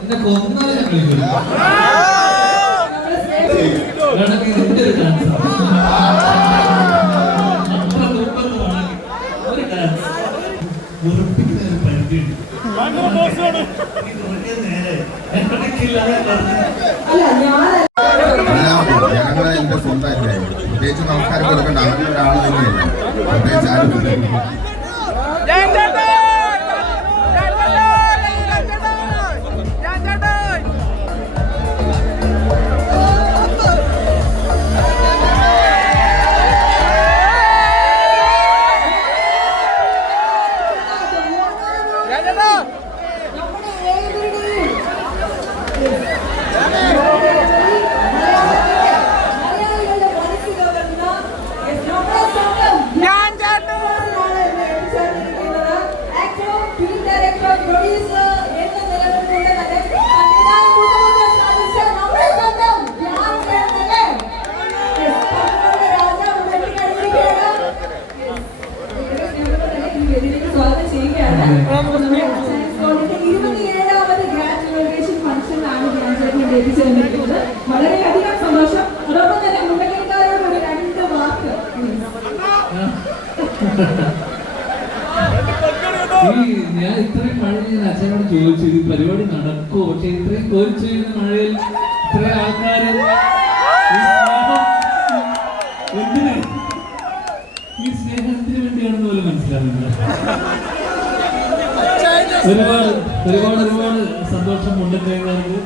എന്നെ കൊന്നാലും ഒരു ഡാൻസ് ഉറപ്പിക്കുന്ന ഒരു പരിധിയുണ്ട്. ഞങ്ങളുടെ എന്റെ സ്വന്തമായിട്ട് പ്രത്യേകിച്ച് നമസ്കാരം കൊടുക്കേണ്ട അങ്ങനെ ഒരാൾ തന്നെയല്ല. പ്രത്യേകിച്ച് ആരും വളരെയധികം സന്തോഷം. അതോടൊപ്പം തന്നെ മുണ്ടക്കൈക്കാരോട് ഒരു 2 വാക്ക്. ഞാൻ ഇത്രയും മഴ ഞാൻ അച്ഛനോട് ചോദിച്ചു ഇത് പരിപാടി നടക്കുമോ, പക്ഷെ ഇത്രയും കോരിച്ചു ചെയ്യുന്ന മഴയിൽ ഇത്ര ആൾക്കാര് എന്തിനാ ഈ സ്നേഹത്തിന് വേണ്ടിയാണെന്ന് പോലും മനസ്സിലാവുന്നില്ല. ഒരുപാട് ഒരുപാട് ഒരുപാട് സന്തോഷം മുണ്ടക്കൈക്കാർക്ക്.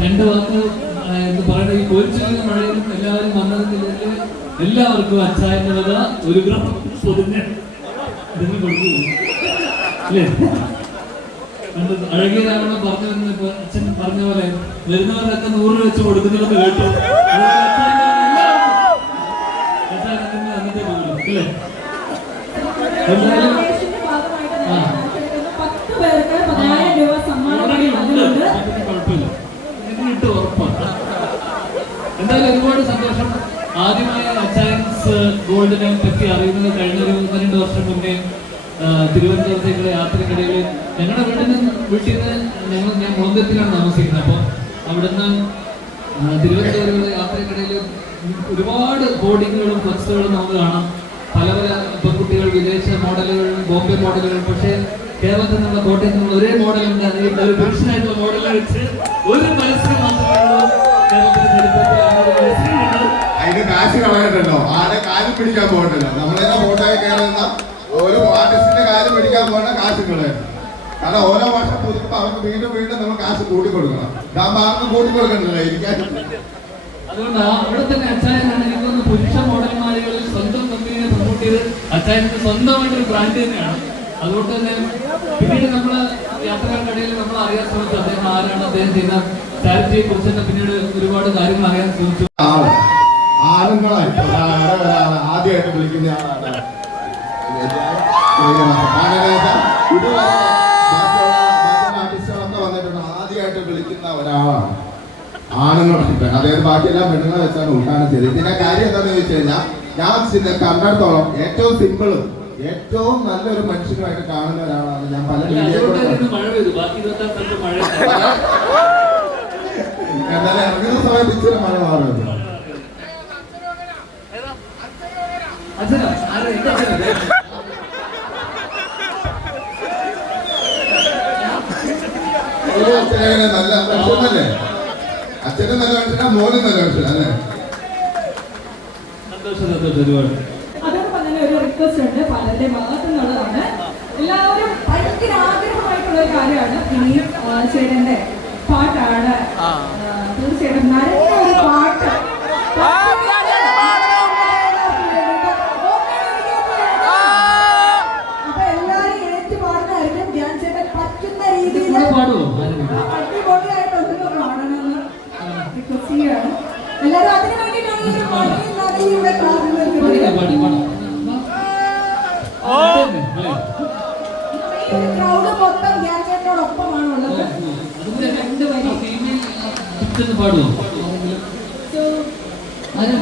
2 വാക്ക് എന്ന് പറയുന്നത് ഈ കോരിച്ചൊല്ലുന്ന മഴയിലും എല്ലാവരും വന്നതിൽ എല്ലാവർക്കും അച്ചായന്റെ വക ഒരു ഗ്രാം പൊതിഞ്ഞ് ഇതിന് കൊടുത്തു അല്ലേ? അഴകിയ രാവണം പറഞ്ഞു വന്നപ്പോ അച്ഛൻ പറഞ്ഞ പോലെ വരുന്നവരൊക്കെ 100 രൂപ വെച്ച് കൊടുക്കുന്നുണ്ടെന്ന് കേട്ടു. അച്ചായനത്തിന്റെ അന്നത്തെ പോലും അല്ലേ? എന്തായാലും എന്തായാലും ഒരുപാട് സന്തോഷം. ആദ്യമായി അച്ചായൻസ് ഗോൾഡിനെ പറ്റി അറിയുന്നത് കഴിഞ്ഞ ഒരു 1-2 വർഷം മുന്നേ തിരുവനന്തപുരത്തേക്കുള്ള യാത്രക്കിടയിൽ ഞങ്ങളുടെ വീട്ടിൽ നിന്ന് ഞാൻ മുളന്തുരുത്തിലാണ് താമസിക്കുന്നത്. അപ്പോൾ അവിടുന്ന് തിരുവനന്തപുരത്തുള്ള യാത്രക്കിടയിൽ ഒരുപാട് ബോർഡിങ്ങുകളും ഫ്ലക്സുകളും നമുക്ക് കാണാം. പല പല പെൺകുട്ടികൾ വിദേശ മോഡലുകൾ, ബോംബെ മോഡലുകൾ. പക്ഷേ കേരളത്തിൽ നിന്നുള്ള കോട്ടയത്തിൽ നിന്നുള്ള ഒരേ മോഡലുണ്ട്. അതിൽ ഒരു പുരുഷനായിട്ടുള്ള മോഡലിനെ വെച്ച് ഒരു മത്സരം മാത്രമേ ഉള്ളൂ കേരളത്തിന്റെ ചരിത്രത്തിൽ. അതിന് കാശ് കളയണ്ടല്ലോ, ആരെ കാര്യം പിടിക്കാൻ പോകണ്ടല്ലോ. നമ്മളെല്ലാം ഫോട്ടോയിൽ കയറുന്ന ഒരു ആർട്ടിസ്റ്റിന്റെ കാര്യം പിടിക്കാൻ പോകണ്ട, കാശ് കളയണം. കാരണം ഓരോ വർഷം പുതുക്കുമ്പോൾ അവർക്ക് വീണ്ടും വീണ്ടും നമ്മൾ കാശ് കൂട്ടിക്കൊടുക്കണം. ഇതാകുമ്പോൾ ആർക്കും കൂട്ടിക്കൊടുക്കണ്ടല്ലോ ഇരിക്കാൻ. അതുകൊണ്ട് അവിടെ തന്നെ അച്ചായനാണ് എനിക്കൊന്ന് പുരുഷ മോഡൽമാരുകളിൽ സ്വന്തം കമ്പനിയെ പ്രൊമോട്ട് ചെയ്ത് അച്ചായനക്ക് സ്വന്തമായിട്ടൊരു ബ്രാൻഡ് തന്നെയാണ്. അതുകൊണ്ട് തന്നെ പിന്നീട് നമ്മള് യാത്രകൾക്കിടയിൽ നമ്മൾ അറിയാൻ ശ്രമിച്ചു അദ്ദേഹം ആരാണ്, അദ്ദേഹം ചെയ്യുന്ന ചാരിറ്റിയെ കുറിച്ച് തന്നെ പിന്നീട് ഒരുപാട് കാര്യങ്ങൾ അറിയാൻ ശ്രമിച്ചു. ആളുകളായി ആദ്യമായിട്ട് വിളിക്കുന്ന ആളാണ് ആർട്ടിസ്റ്റുകളൊക്കെ വന്നിട്ടുണ്ട്. ആദ്യമായിട്ട് വിളിക്കുന്ന ഒരാളാണ് ആണുങ്ങളായിട്ട്. അതായത് ബാക്കിയെല്ലാം പെണ്ണുങ്ങളെ വെച്ചാണ് ഉദ്ഘാടനം ചെയ്തത്. ഇതിന്റെ കാര്യം എന്താണെന്ന് ചോദിച്ചു കഴിഞ്ഞാൽ ഞാൻ കണ്ടിടത്തോളം ഏറ്റവും സിമ്പിള് ഏറ്റവും നല്ലൊരു മനുഷ്യനുമായിട്ട് കാണുന്ന ഒരാളാണ് ഞാൻ. പല എന്നാലും ഇറങ്ങുന്ന സമയത്ത് ഇച്ചിരി മഴ മാറുന്നത്. അച്ഛനെ നല്ല മനുഷ്യനല്ലേ? അച്ഛനും നല്ല മനുഷ്യനാ, മോനും നല്ല മനുഷ്യനല്ലേ? അതോടൊപ്പം തന്നെ ഒരു റിക്വസ്റ്റ് ഉണ്ട് പലരുടെ ഭാഗത്തു നിന്നുള്ളതാണ്. എല്ലാവരും ഭയങ്കര ആഗ്രഹമായിട്ടുള്ള ഒരു കാര്യമാണ് ഇനിയും ചേട്ടന്റെ പാട്ടാണ്. തീർച്ചയായിട്ടും നല്ലൊരു പാട്ട് അപ്പൊ എല്ലാരും ഏറ്റു പാടുന്നതായിരിക്കും. ധ്യാൻ ചേട്ടൻ പറ്റുന്ന രീതിയിൽ അടിപൊളിയായിട്ടൊന്നും പാടണമെന്ന് റിക്വസ്റ്റ് ചെയ്യാണ്. എല്ലാവരും അതിന് വേണ്ടിയിട്ടാണ് ഈ ഒരു മഴയുടെ ക്രൗഡ് മൊത്തം ജസ്റ്റ് പാടുമോ? So, White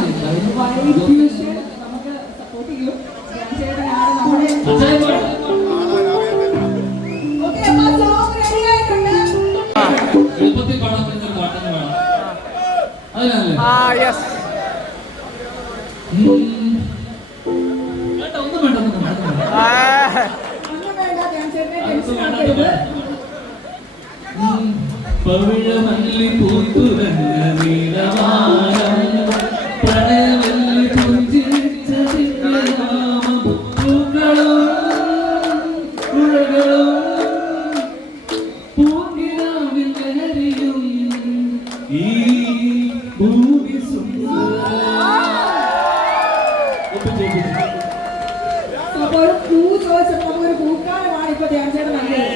Fusion നമുക്ക് സപ്പോർട്ട് ചെയ്യും. ചേട്ടനാണ് നമ്മുടെ അച്ചായൻ പാടും. ഓക്കേ, അപ്പോൾ സോങ് റെഡി ആയിട്ടുണ്ട്. എളുപ്പത്തിൽ പാടാൻ പറ്റുന്ന ഒരു പാട്ടൊക്കെ വേണം. അതിനല്ലേ? വേണ്ട, ഒന്നും വേണ്ട, ഒന്നും വേണ്ട. ഒന്നും വേണ്ട, ഞാൻ ചേട്ടനെ ടെൻഷൻ ആക്കരുത്. പവിഴമല്ലി പൂത്തുലഞ്ഞ നീലവാനം പ്രണയമല്ലി പുഞ്ചിരിച്ച തിങ്കളാമം പൂക്കളും പുഴകളും പൂങ്കിനാവിൽ ലഹരിയും ഈ ഭൂമി അപ്പോൾ ഒരു പൂ ചോദിച്ചപ്പോൾ നമുക്കൊരു പൂക്കാലമാണ് ഇപ്പൊ ധ്യാൻ ചേട്ടൻ നല്ലത്.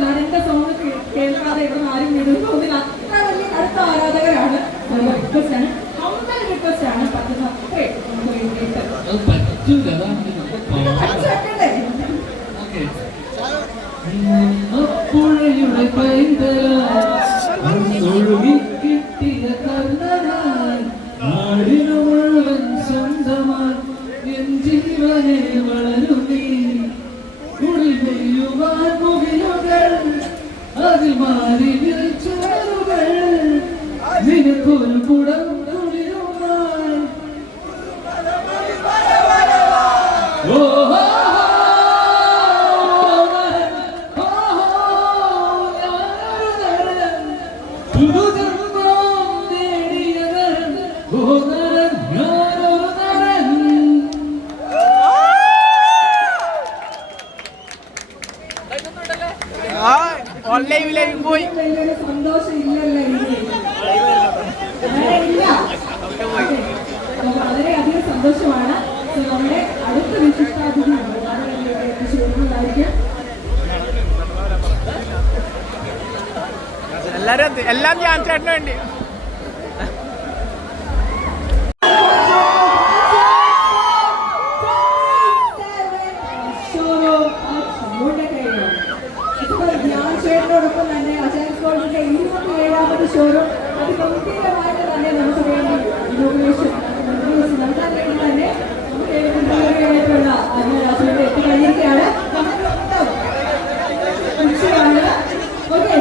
നരന്റെ സോങ് കേൾക്കാതെ ഇവിടെ ആരും വിടുന്നതിൽ അത്ര വലിയ അടുത്ത ആരാധകരാണ്. റിക്വസ്റ്റ് ആണ്, ഹംബൽ റിക്വസ്റ്റ് ആണ്. പറ്റുന്ന അത്രയും നമുക്ക് വേണ്ടിയിട്ട് അത് പറ്റൂല. പറ്റണ്ടേ? പുഴയുടെ പൈതലൊഴുകി കിട്ടിയ കർണനായി നാടിനു മുഴുവൻ സ്വന്തമായി എൻ ജീവനെ വളരുന്നീ കുളിമയുവാൻ മുകിലുകൾ അതിൽ മാറി ചുവരുകൾ നിനക്കൊരു കുടം കുളിരുമായി ഓഹോ വലിയൊരു സന്തോഷം ഇല്ലല്ലോ ഇല്ല. വളരെയധികം സന്തോഷമാണ്. നമ്മുടെ അടുത്ത വിശിഷ്ടാതിഥി എത്തിച്ചേരുന്നതായിരിക്കും. എല്ലാം ഞാൻ ചേട്ടന് വേണ്ടി. ചേട്ടനോടൊപ്പം തന്നെ അജാൻസ് ഗോൾഡിന്റെ 27ാമത് ഷോറൂം അതിഗംഭീരമായിട്ട് തന്നെ നമുക്ക് വേണ്ടി ഇനോഗ്രേഷൻ നൽകാൻ വേണ്ടി തന്നെ നമുക്ക് ഗംഭീരമായിട്ടുള്ള രാജുവിന്റെ എത്തിക്കഴിഞ്ഞിരിക്കുകയാണ്. ഓക്കെ,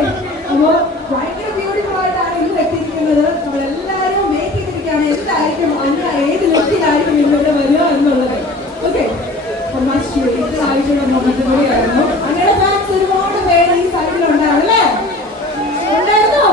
അപ്പോ ഭയങ്കര ബ്യൂട്ടിഫുൾ ആയിട്ടാണ് ഇന്ന് എത്തിയിരിക്കുന്നത്. നമ്മളെല്ലാവരും വെയിറ്റ് ചെയ്തിരിക്കുകയാണ് എന്തായിരിക്കും അന്ന് ഏത് ലുക്കിലായിരിക്കും ഇന്നിവിടെ വരിക എന്നുള്ളത്. ഓക്കെ, ആയിട്ടുള്ള മൊമെന്റ് കൂടിയായിരുന്നു. അങ്ങനെ ഫാൻസ് ഒരുപാട് പേര് ഈ സൈഡിലുണ്ടായിരുന്നു അല്ലേ? ഉണ്ടായിരുന്നോ?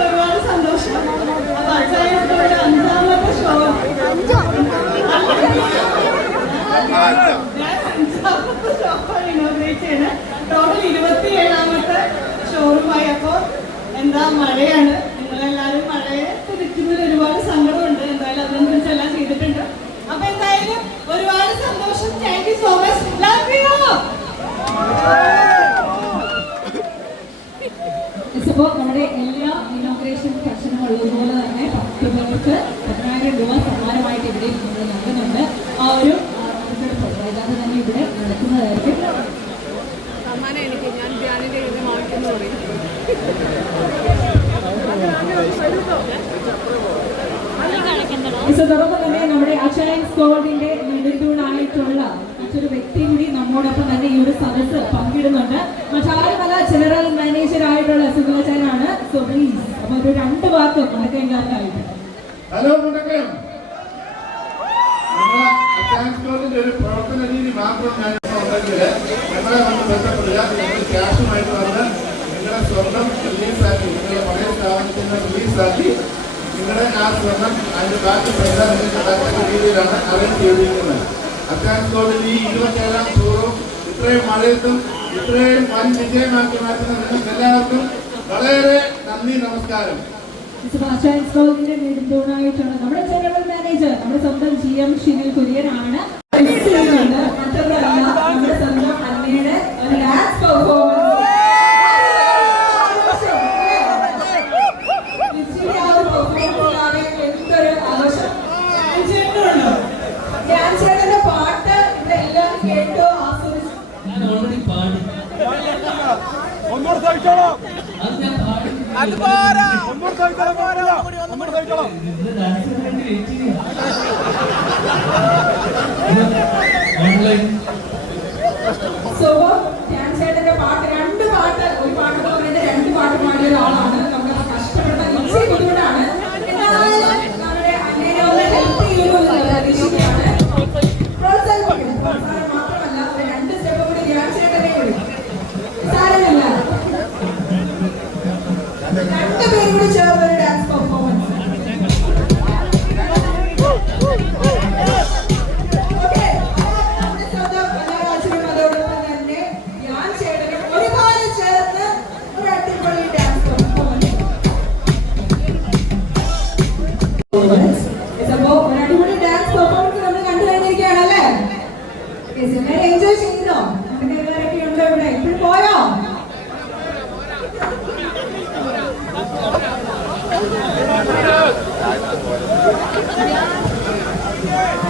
ഒരുപാട് സന്തോഷം. അഞ്ചാമത്തെ ഷോ ഇനോഗ്രേറ്റ് ചെയ്യണം. ടോട്ടൽ 27ാമത്തെ ഷോറൂമായി. അപ്പോൾ എന്താ മഴയാണ്, നിങ്ങളെല്ലാവരും മഴയെ കുതിക്കുന്നതിൽ ഒരുപാട് സങ്കടമുണ്ട്. എന്തായാലും അതിനെക്കുറിച്ച് എല്ലാം ചെയ്തിട്ടുണ്ട്. അപ്പൊ എന്തായാലും ഒരുപാട് സന്തോഷം. Thank you so much. Love you. ഇപ്പോൾ നമ്മുടെ എല്ലാ ഇനോഗ്രേഷൻ ഫംഗ്ഷനും ഉള്ളതുപോലെ തന്നെ 10 പേർക്ക് 10,000 രൂപ സമ്മാനമായിട്ട് ഇവിടെ നമ്മൾ നൽകുന്നുണ്ട്. ആ ഒരു വൈകാതെ തന്നെ ഇവിടെ നടക്കുന്നതായിരിക്കും. ഇതോടൊപ്പം തന്നെ നമ്മുടെ അച്ചയൻസ് ഗോൾഡിന്റെ നെടുന്തൂണായിട്ടുള്ള മറ്റൊരു വ്യക്തി കൂടി നമ്മോടൊപ്പം തന്നെ ഈ ഒരു സദസ്സ് പങ്കിടുന്നുണ്ട്. മറ്റാരുമല്ല, ജനറൽ മാനേജർ ആയിട്ടുള്ള സുഖാചാരാണ്. സോ പ്ലീസ് അപ്പൊ ഒരു 2 വാക്ക് മുണ്ടക്കയംകാരനായിട്ട്. ഹലോ മുണ്ടക്കയം, അച്ചയൻസ് ഗോൾഡിന്റെ ഒരു പ്രവർത്തന രീതി മാത്രം ഞാൻ ഉണ്ടെങ്കിൽ ഞങ്ങളെ വന്ന് ബന്ധപ്പെടുക. നിങ്ങൾ ക്യാഷുമായിട്ട് വന്ന് നിങ്ങളുടെ സ്വർണം റിലീസാക്കി, നിങ്ങളുടെ പഴയ സ്ഥാപനത്തിന് റിലീസാക്കി നിങ്ങളുടെ ആ സ്വർണം അതിന്റെ ബാക്കി പൈസ നിങ്ങൾക്ക് തക്കുന്ന രീതിയിലാണ് അറേഞ്ച് ചെയ്തിരിക്കുന്നത്. അച്ചയൻസ് ഗോൾഡിൽ ഈ 27ാം ഷോറൂം ഇത്രയും മഴയത്തും ഇത്രയും വൻ വിജയമാക്കി മാറ്റുന്ന നിങ്ങൾക്ക് എല്ലാവർക്കും വളരെ നന്ദി, നമസ്കാരം. നെടുന്തൂണായിട്ടാണ് നമ്മുടെ ജനറൽ മാനേജർ, നമ്മുടെ സ്വന്തം GM ഷിനിൽ കുര്യനാണ്. മറ്റൊന്നല്ല, നമ്മുടെ സ്വന്തം അന്നയുടെ ഒരു ഡാൻസ് പെർഫോമൻസ്. എന്തൊരു ആഘോഷം. ഡാൻസ് ചേട്ടന്റെ പാട്ട് ഇവിടെ എല്ലാവരും കേട്ടു ആസ്വദിച്ചു. ഞാൻ ഓൾറെഡി പാടി. അത് ഞാൻ പാടി. ഇത് ഡാൻസിന് വേണ്ടി വെയിറ്റ് ചെയ്യാം. ഓൺലൈൻ സോ ഡാൻസ് ചേട്ടന്റെ പാട്ട്, രണ്ട് പാട്ട്, ഒരു പാട്ട് എന്ന് പറയുന്നത് രണ്ട് പാട്ട് പാടിയ ഒരാളാണ്. നമുക്ക് കഷ്ടപ്പെടുന്ന ഇച്ചിരി ബുദ്ധിമുട്ടാണ്. എന്നാലും നമ്മുടെ അന്നേനെ ഒന്ന് ഹെൽപ്പ് ചെയ്യുമെന്ന് പ്രതീക്ഷിക്കുകയാണ്. പ്രോത്സാഹിപ്പിക്കണം. പ്രോത്സാഹനം മാത്രമല്ല, ഒരു രണ്ട് സ്റ്റെപ്പ് കൂടി ഡാൻസ് ചേട്ടനെ കൂടി സാരമില്ല. രണ്ടുപേരും കൂടി ചേർന്ന ഒരു ഡാൻസ് പെർഫോമൻസ്. എൻജോയ് ചെയ്തോ? എല്ലാവരൊക്കെ ഉണ്ടോ ഇവിടെ? ഇപ്പോഴും പോയോ?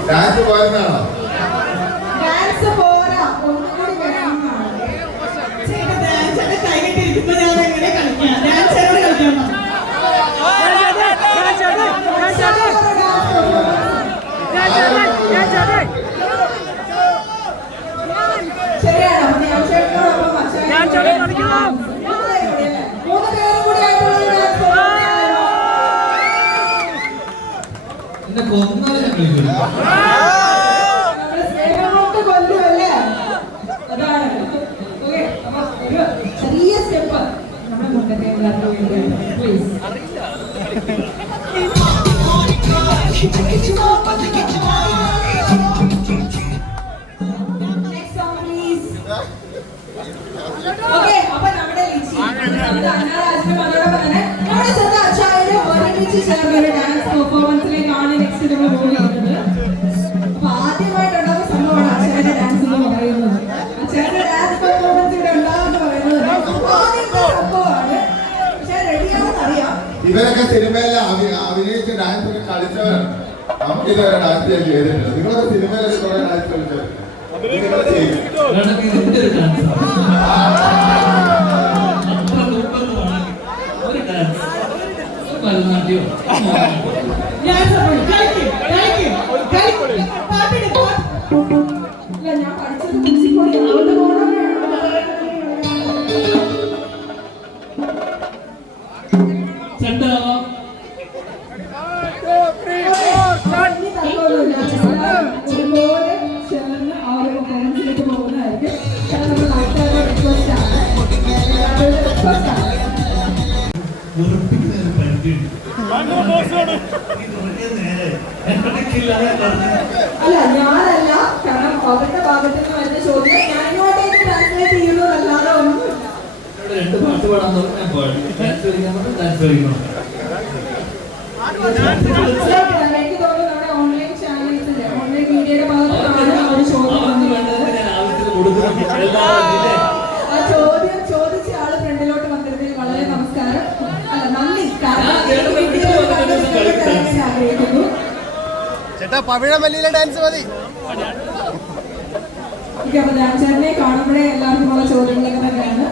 ഡാൻസ് പോയിരുന്നാണോ? ഡാൻസ് പോരാ, ഒന്നുകൂടി വേണമെന്നാണ്. ശരിയാണോ? മൂന്ന് പേരും കൂടി ആയിട്ടുള്ള ഡാൻസ് എന്നെ കൊന്നാലും ഞാൻ കളിക്കും. നമ്മുടെ സ്നേഹമൊക്കെ കൊല്ലുമല്ലേ? അതാണ്. ഓക്കെ, അപ്പൊ ഒരു ചെറിയ സ്റ്റെപ്പ് നമ്മുടെ മുന്നത്തെ എല്ലാവർക്കും വേണ്ടിയാണ്. Please. Next song, please. Okay, അപ്പൊ നമ്മുടെ ലിച്ചി, നമ്മുടെ അന്നാരാജിനും അതോടൊപ്പം തന്നെ നമ്മുടെ സ്വന്തം അച്ചായനും ഒരുമിച്ച് ചേർന്ന ഒരു ഡാൻസ് പെർഫോമൻസിലേക്കാണ് നെക്സ്റ്റ് നമ്മൾ മൂവ് ചെയ്യുന്നത്. അപ്പൊ ആദ്യമായിട്ടുണ്ടാകുന്ന സംഭവമാണ് അച്ചായന്റെ ഡാൻസ് എന്ന് പറയുന്നത്. അച്ചായന്റെ ഡാൻസ് പെർഫോമൻസ് ഇവിടെ ഉണ്ടാകുമെന്ന് പറയുന്നത് ആദ്യത്തെ സംഭവമാണ്. പക്ഷെ റെഡിയാണെന്ന് അറിയാം. ഇവരൊക്കെ സിനിമയിൽ അഭിനയിച്ച് ഡാൻസ് ഒക്കെ കളിച്ചവരാണ്. നമുക്ക് ഇതുവരെ ഡാൻസ് ചെയ്തിട്ടില്ല. നിങ്ങളൊക്കെ സിനിമയിലൊക്കെ കുറെ ഡാൻസ് കളിച്ചവരാണ്. വേണമെങ്കിൽ ഇതിന്റെ ഒരു ഡാൻസ് അത്ര നിർബന്ധമാണ്. ഒരു ഡാൻസ്, ഭരതനാട്യമോ ഞാൻ പഠിച്ചത് കുച്ചിപ്പുടി, അതുകൊണ്ട് പോകണം. സെറ്റാവാം. ഒരുപോലെ ചേർന്ന് ആ ഒരു പെർഫോമൻസിലേക്ക് പോകുന്നതായിരിക്കും. നമ്മുടെ നാട്ടുകാരുടെ റിക്വസ്റ്റ് ആണ്. വെറുപ്പിക്കുന്ന ഒരു പരിധിയുണ്ട്. അല്ല, ഞാനല്ല, കാരണം അവരുടെ ഭാഗത്ത് നിന്ന് വരുന്ന ചോദ്യം ഞാൻ ഇങ്ങോട്ടേക്ക് ട്രാൻസ്ലേറ്റ് ചെയ്യുന്നതല്ലാതെ ഒന്നുമില്ല. രണ്ട് പാട്ട് പാടാൻ പറഞ്ഞാൽ പാടും. ഡാൻസ് കളിക്കാൻ പറഞ്ഞാൽ ഡാൻസ് കളിക്കണം. എനിക്ക് തോന്നുന്നു നമ്മുടെ ഓൺലൈൻ ചാനൽസിന്റെ ഓൺലൈൻ മീഡിയയുടെ ഭാഗത്താണ് ആ ഒരു ചോദ്യം വന്നത്. ഞാൻ ആവശ്യത്തിന് കൊടുക്കണം. ആ ചോദ്യം ചോദിച്ച ആള് ഫ്രണ്ടിലോട്ട് വന്നിരുന്നതിൽ വളരെ നമസ്കാരം, അല്ല നന്ദി. ആഗ്രഹിക്കുന്നു. ചേട്ടാ പവിഴമല്ലിയിലെ ഡാൻസ് മതി. അപ്പൊ ഡാൻസറിനെ കാണുമ്പോഴേ എല്ലാവർക്കും ഉള്ള ചോദ്യങ്ങളൊക്കെ തന്നെയാണ്.